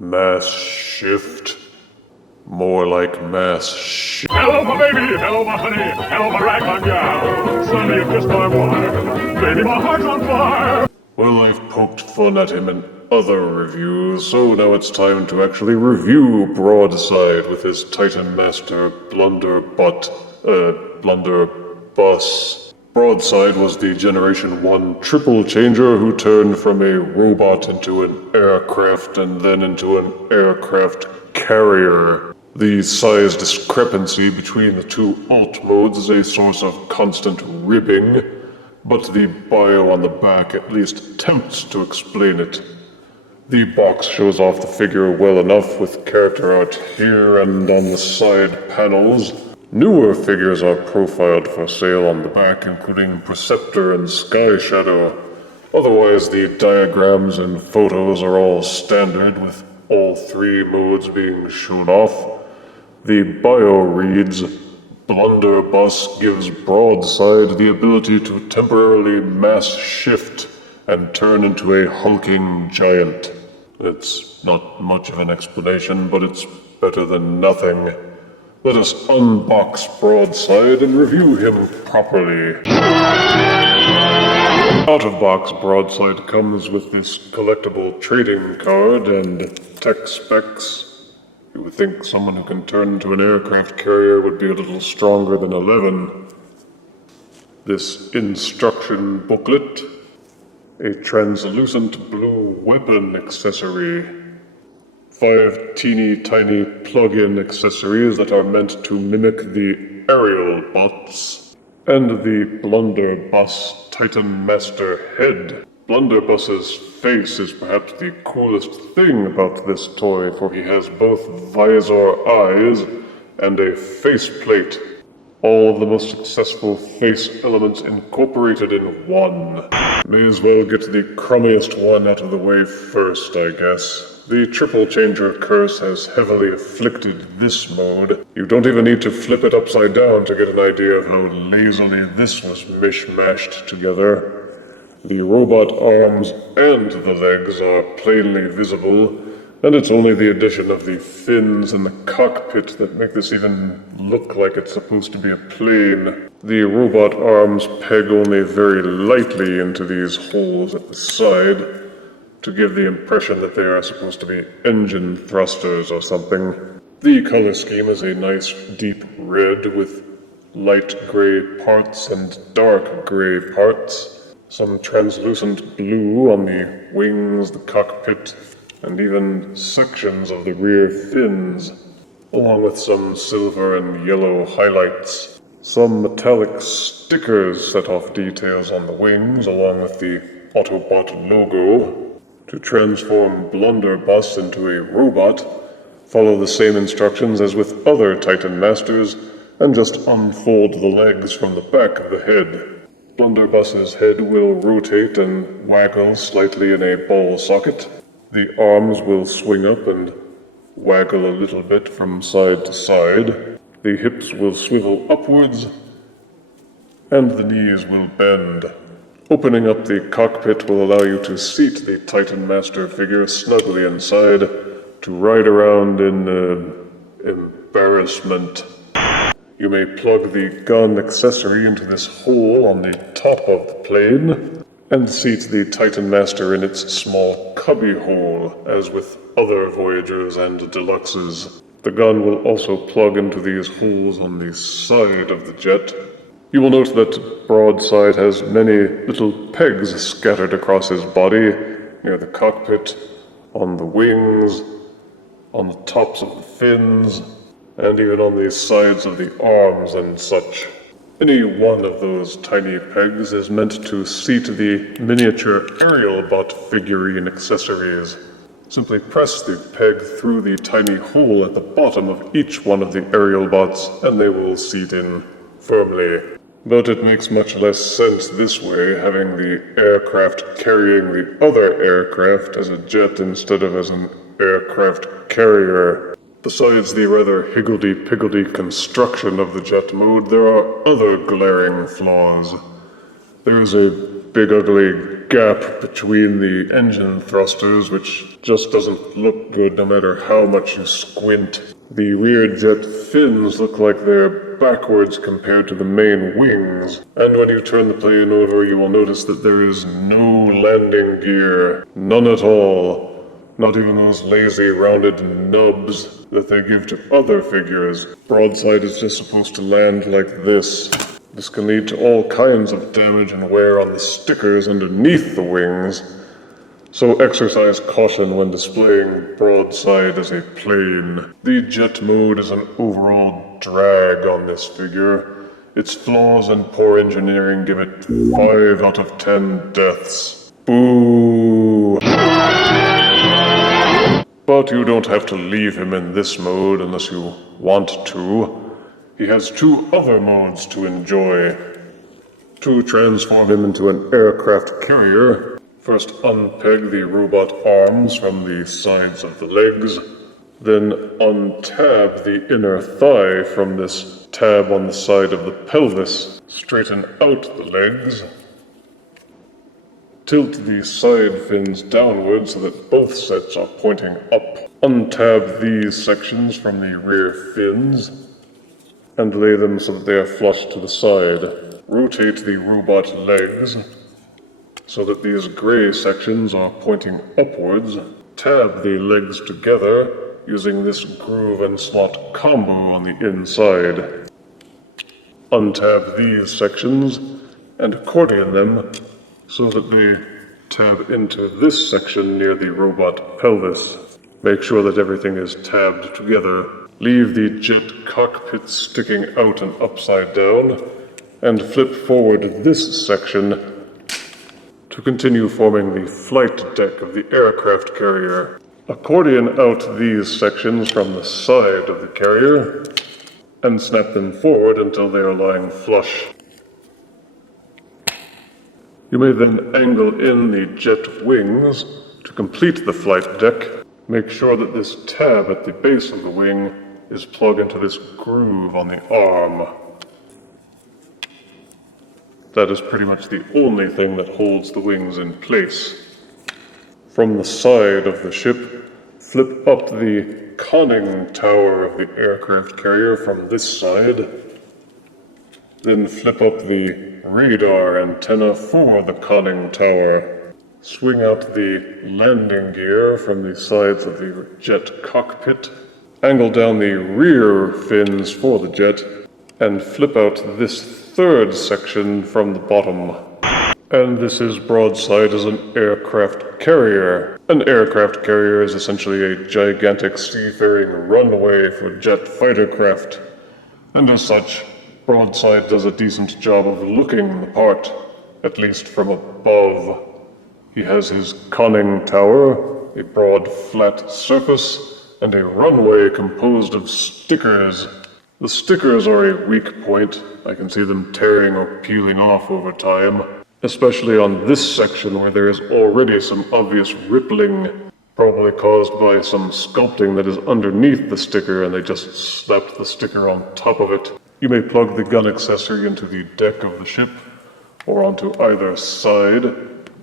Mass shift. More like mass shift. Hello, my baby. Hello, my honey. Hello, my ragtime gal. Suddenly you've kissed my wife. Baby, my heart's on fire. Well, I've poked fun at him in other reviews, so now it's time to actually review Broadside with his Titan Master Blunderbuss. Broadside was the Generation 1 triple changer who turned from a robot into an aircraft and then into an aircraft carrier. The size discrepancy between the two alt modes is a source of constant ribbing, but the bio on the back at least attempts to explain it. The box shows off the figure well enough with character art here and on the side panels. Newer figures are profiled for sale on the back, including Preceptor and Sky Shadow. Otherwise, the diagrams and photos are all standard, with all three modes being shown off. The bio reads, Blunderbuss gives Broadside the ability to temporarily mass shift and turn into a hulking giant. It's not much of an explanation, but it's better than nothing. Let us unbox Broadside and review him properly. Out-of-box Broadside comes with this collectible trading card and tech specs. You would think someone who can turn into an aircraft carrier would be a little stronger than 11. This instruction booklet, a translucent blue weapon accessory, 5 teeny tiny plug-in accessories that are meant to mimic the aerial bots, and the Blunderbuss Titan Master head. Blunderbuss's face is perhaps the coolest thing about this toy, for he has both visor eyes and a faceplate. All of the most successful face elements incorporated in one. May as well get the crummiest one out of the way first, I guess. The triple changer curse has heavily afflicted this mode. You don't even need to flip it upside down to get an idea of how lazily this was mishmashed together. The robot arms and the legs are plainly visible, and it's only the addition of the fins and the cockpit that make this even look like it's supposed to be a plane. The robot arms peg only very lightly into these holes at the side, to give the impression that they are supposed to be engine thrusters or something. The color scheme is a nice deep red with light gray parts and dark gray parts. Some translucent blue on the wings, the cockpit, and even sections of the rear fins, along with some silver and yellow highlights. Some metallic stickers set off details on the wings, along with the Autobot logo. To transform Blunderbuss into a robot, follow the same instructions as with other Titan Masters, and just unfold the legs from the back of the head. Blunderbuss's head will rotate and waggle slightly in a ball socket. The arms will swing up and waggle a little bit from side to side. The hips will swivel upwards, and the knees will bend. Opening up the cockpit will allow you to seat the Titan Master figure snugly inside to ride around in embarrassment. You may plug the gun accessory into this hole on the top of the plane and seat the Titan Master in its small cubby hole, as with other Voyagers and Deluxes. The gun will also plug into these holes on the side of the jet. You will note that Broadside has many little pegs scattered across his body, near the cockpit, on the wings, on the tops of the fins, and even on the sides of the arms and such. Any one of those tiny pegs is meant to seat the miniature aerial bot figurine accessories. Simply press the peg through the tiny hole at the bottom of each one of the aerial bots, and they will seat in firmly. But it makes much less sense this way, having the aircraft carrying the other aircraft as a jet instead of as an aircraft carrier. Besides the rather higgledy-piggledy construction of the jet mode, there are other glaring flaws. There is a big ugly gap between the engine thrusters, which just doesn't look good no matter how much you squint. The rear jet fins look like they're backwards compared to the main wings, and when you turn the plane over, you will notice that there is no landing gear. None at all. Not even those lazy rounded nubs that they give to other figures. Broadside is just supposed to land like this. This can lead to all kinds of damage and wear on the stickers underneath the wings, so exercise caution when displaying Broadside as a plane. The jet mode is an overall drag on this figure. Its flaws and poor engineering give it 5 out of 10 deaths. Boo! But you don't have to leave him in this mode unless you want to. He has 2 other modes to enjoy. To transform him into an aircraft carrier, first unpeg the robot arms from the sides of the legs, then untab the inner thigh from this tab on the side of the pelvis, straighten out the legs, tilt the side fins downward so that both sets are pointing up. Untab these sections from the rear fins and lay them so that they are flush to the side. Rotate the robot legs so that these gray sections are pointing upwards. Tab the legs together using this groove and slot combo on the inside. Untab these sections and accordion them so that they tab into this section near the robot pelvis. Make sure that everything is tabbed together. Leave the jet cockpit sticking out and upside down, and flip forward this section to continue forming the flight deck of the aircraft carrier. Accordion out these sections from the side of the carrier, and snap them forward until they are lying flush. You may then angle in the jet wings to complete the flight deck. Make sure that this tab at the base of the wing is plugged into this groove on the arm. That is pretty much the only thing that holds the wings in place. From the side of the ship, flip up the conning tower of the aircraft carrier from this side. Then flip up the radar antenna for the conning tower. Swing out the landing gear from the sides of the jet cockpit. Angle down the rear fins for the jet, and flip out this third section from the bottom. And this is Broadside as an aircraft carrier. An aircraft carrier is essentially a gigantic seafaring runway for jet fighter craft, and as such, Broadside does a decent job of looking the part, at least from above. He has his conning tower, a broad flat surface, and a runway composed of stickers. The stickers are a weak point. I can see them tearing or peeling off over time, especially on this section where there is already some obvious rippling, probably caused by some sculpting that is underneath the sticker and they just slapped the sticker on top of it. You may plug the gun accessory into the deck of the ship, or onto either side.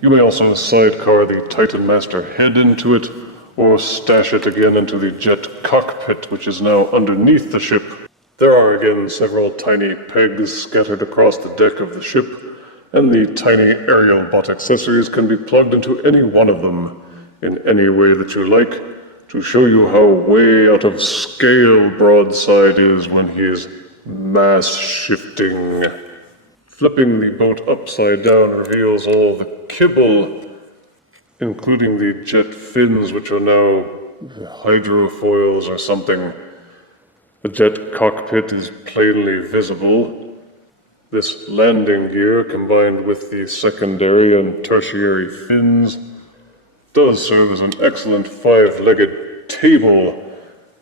You may also sidecar the Titan Master head into it, or stash it again into the jet cockpit, which is now underneath the ship. There are again several tiny pegs scattered across the deck of the ship, and the tiny aerial bot accessories can be plugged into any one of them, in any way that you like, to show you how way out of scale Broadside is when he is mass shifting. Flipping the boat upside down reveals all the kibble, including the jet fins, which are now hydrofoils or something. The jet cockpit is plainly visible. This landing gear, combined with the secondary and tertiary fins, does serve as an excellent 5-legged table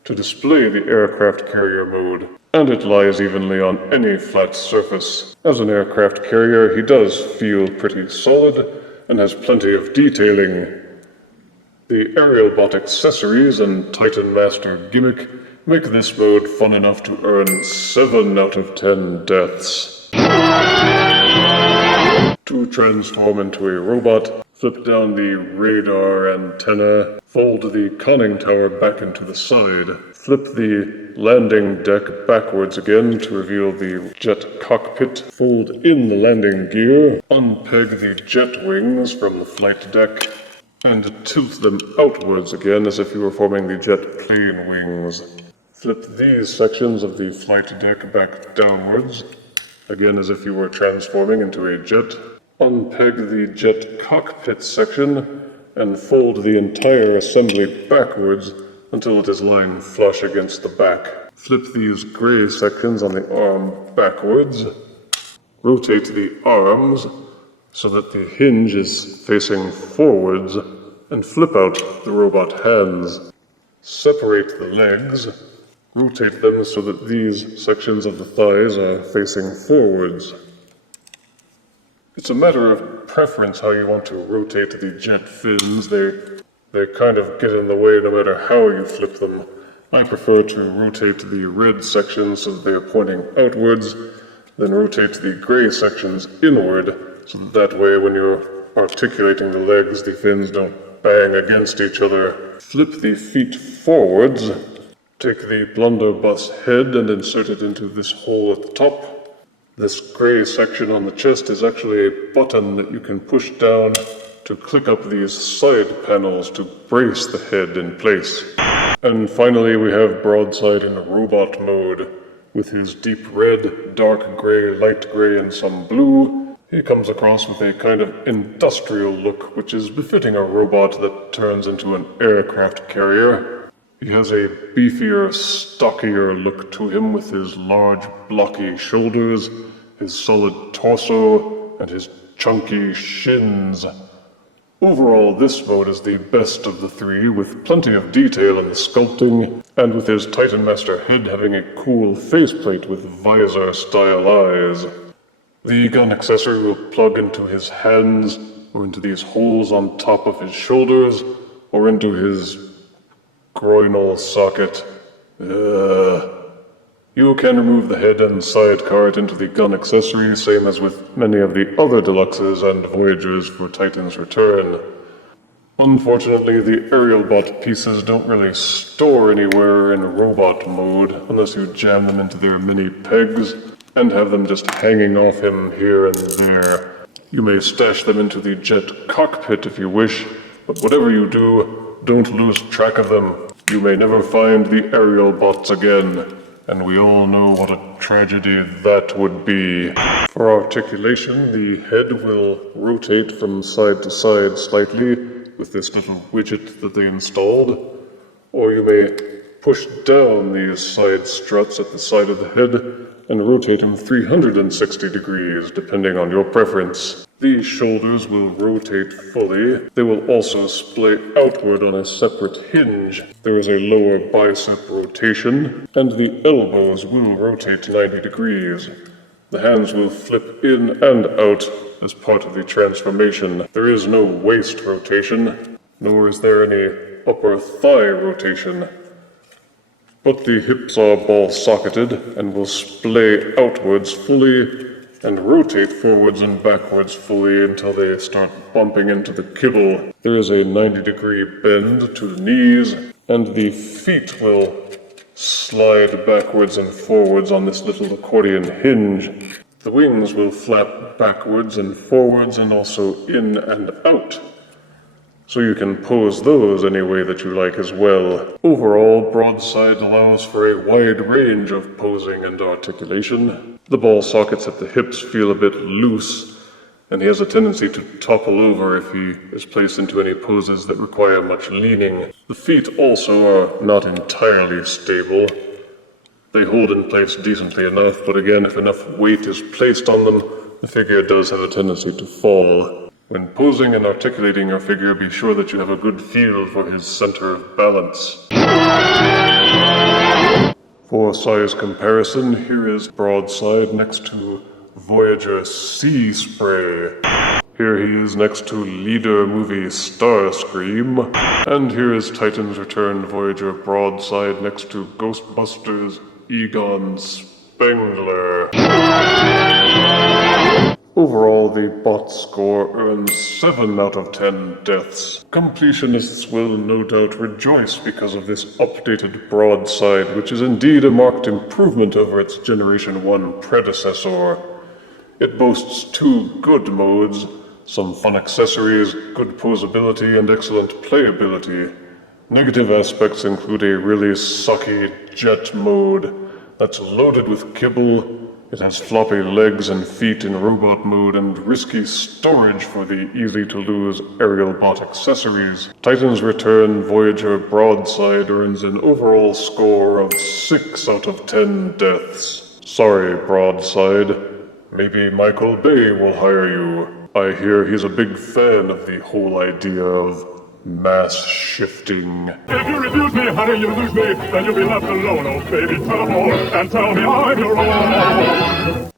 to display the aircraft carrier mode, and it lies evenly on any flat surface. As an aircraft carrier, he does feel pretty solid and has plenty of detailing. The aerial bot accessories and Titan Master gimmick make this mode fun enough to earn 7 out of 10 deaths. To transform into a robot, flip down the radar antenna, fold the conning tower back into the side, flip the landing deck backwards again to reveal the jet cockpit, fold in the landing gear, unpeg the jet wings from the flight deck, and tilt them outwards again as if you were forming the jet plane wings. Flip these sections of the flight deck back downwards, again as if you were transforming into a jet. Unpeg the jet cockpit section and fold the entire assembly backwards until it is lined flush against the back. Flip these gray sections on the arm backwards. Rotate the arms so that the hinge is facing forwards and flip out the robot hands. Separate the legs. Rotate them so that these sections of the thighs are facing forwards. It's a matter of preference how you want to rotate the jet fins. They kind of get in the way no matter how you flip them. I prefer to rotate the red sections so that they are pointing outwards, then rotate the gray sections inward, so that way when you're articulating the legs, the fins don't bang against each other. Flip the feet forwards. Take the blunderbuss head and insert it into this hole at the top. This gray section on the chest is actually a button that you can push down to click up these side panels to brace the head in place. And finally we have Broadside in robot mode. With his deep red, dark gray, light gray, and some blue, he comes across with a kind of industrial look which is befitting a robot that turns into an aircraft carrier. He has a beefier, stockier look to him with his large, blocky shoulders, his solid torso, and his chunky shins. Overall, this mode is the best of the three, with plenty of detail in the sculpting, and with his Titan Master head having a cool faceplate with visor-style eyes. The gun accessory will plug into his hands, or into these holes on top of his shoulders, or into his groinal socket. You can remove the head and sidecar it into the gun accessory, same as with many of the other deluxes and voyagers for Titan's Return. Unfortunately, the aerial bot pieces don't really store anywhere in robot mode, unless you jam them into their mini pegs, and have them just hanging off him here and there. You may stash them into the jet cockpit if you wish, but whatever you do, don't lose track of them. You may never find the aerial bots again, and we all know what a tragedy that would be. For articulation, the head will rotate from side to side slightly with this little widget that they installed, or you may push down these side struts at the side of the head and rotate them 360 degrees, depending on your preference. These shoulders will rotate fully. They will also splay outward on a separate hinge. There is a lower bicep rotation, and the elbows will rotate 90 degrees. The hands will flip in and out as part of the transformation. There is no waist rotation, nor is there any upper thigh rotation. But the hips are ball-socketed and will splay outwards fully and rotate forwards and backwards fully until they start bumping into the kibble. There is a 90-degree bend to the knees, and the feet will slide backwards and forwards on this little accordion hinge. The wings will flap backwards and forwards and also in and out. So you can pose those any way that you like as well. Overall, Broadside allows for a wide range of posing and articulation. The ball sockets at the hips feel a bit loose, and he has a tendency to topple over if he is placed into any poses that require much leaning. The feet also are not entirely stable. They hold in place decently enough, but again, if enough weight is placed on them, the figure does have a tendency to fall. When posing and articulating your figure, be sure that you have a good feel for his center of balance. For size comparison, here is Broadside next to Voyager Sea Spray. Here he is next to leader movie Starscream. And here is Titan's Return Voyager Broadside next to Ghostbusters Egon Spengler. Overall, the bot score earns 7 out of 10 deaths. Completionists will no doubt rejoice because of this updated Broadside, which is indeed a marked improvement over its Generation 1 predecessor. It boasts 2 good modes, some fun accessories, good posability, and excellent playability. Negative aspects include a really sucky jet mode that's loaded with kibble. It has floppy legs and feet in robot mode and risky storage for the easy-to-lose aerial bot accessories. Titan's Return Voyager Broadside earns an overall score of 6 out of 10 deaths. Sorry, Broadside. Maybe Michael Bay will hire you. I hear he's a big fan of the whole idea of mass shifting. If you refuse me, honey, you lose me. Then you'll be left alone, oh baby. Tell them all and tell me I'm your own.